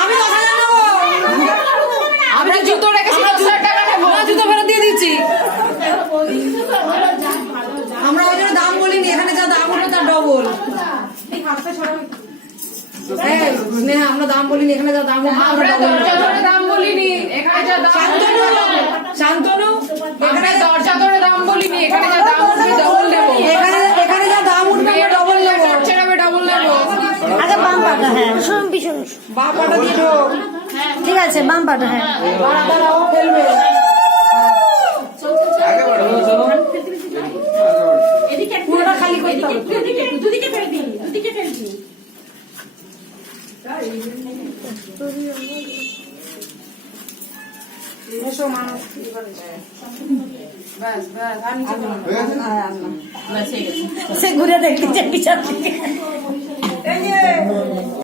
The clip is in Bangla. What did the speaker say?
আমি 10,000 নেবো। আমি জুতো রেখেছি, 10,000 টাকা নেবো। জুতো ফেরত দিয়ে দিচ্ছি। আমরা ওই জন্য দাম বলিনি, এখানে যা দাম হলো তার ডবল। আমরা দাম বলিনি, এখানে যা দাম দাম বলিনি, এখানে যা দাম। শান্তনু, এখানে দরজা ধরে দাম বলিনি, এখানে যা দাম উঠবে ডবল নেবো। এখানে যা দাম উঠবে ডবল নেবো, ডবল নেবো। আগে বাম পাটা, হ্যাঁ বাম পাটা দিয়ে ঢোক। ঠিক আছে, বাম পাটা, হ্যাঁ ও ফেলবে। পুরোটা খালি করতে হবে। দুদিকে ফেল দিন, দুদিকে ফেল দিন। এসো মানুষ, ব্যাস ব্যাস, আর নিচে সে ঘুরে দেখতে চাই পিছন থেকে।